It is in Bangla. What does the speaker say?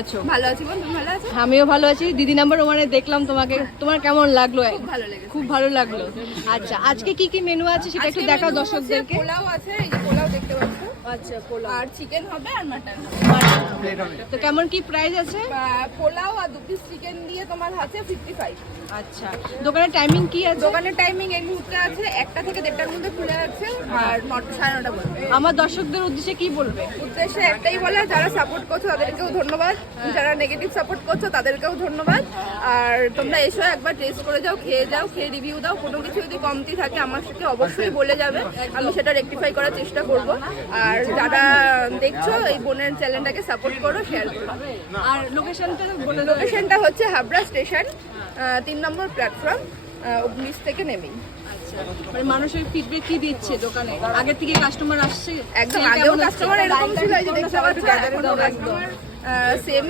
আছো? ভালো আছি বোন, তুমি ভালো আছো? আমিও ভালো আছি। দিদি নাম্বার ওয়ানে দেখলাম তোমাকে, তোমার কেমন লাগলো? খুব ভালো লেগেছে। খুব ভালো লাগলো। আচ্ছা, আজকে কি কি মেনু আছে সেটা একটু দেখাও দর্শকদেরকে। পোলাও আছে, এই যে পোলাও দেখতে পাচ্ছ। আচ্ছা, পোলাও আর চিকেন হবে আর মাটন। তো কেমন কি প্রাইস আছে? পোলাও আর 2 পিস চিকেন দিয়ে তোমার আছে 55। আচ্ছা, দোকানের টাইমিং কি আছে? দোকানের টাইমিং এই মুহূর্তে আছে 1টা থেকে 1:30টার মধ্যে খুলে যাচ্ছে আর 9:30 বলবে। আমার দর্শকদের উদ্দেশ্যে কি বলবে? উদ্দেশ্যে একটাই বলে, যারা সাপোর্ট করছো তাদেরকেও ধন্যবাদ, যারা নেগেটিভ সাপোর্ট করছো তাদেরকেও ধন্যবাদ। আর তোমরা এসো একবার টেস্ট করে যাও, খেয়ে রিভিউ দাও। কোনো কিছু যদি কমতি থাকে আমার সাথে অবশ্যই বলে যাবে, আমি সেটা রেকটিফাই করার চেষ্টা করব। আর যারা দেখছো এই বোনের চ্যানেলটাকে সাপোর্ট করো, শেয়ার করো। আর লোকেশনটা বলে দেবে। লোকেশনটা হচ্ছে হাবড়া স্টেশন, 3 নম্বর প্ল্যাটফর্ম, 19 থেকে নেমেই। আচ্ছা, মানে মানুষের ফিডব্যাক কি দিচ্ছে দোকানে? আগে থেকে কাস্টমার আসছে? একদম আগেও কাস্টমার এরকম ছিল, এই যে দেখতে পাচ্ছ, এখনো কাস্টমার সেম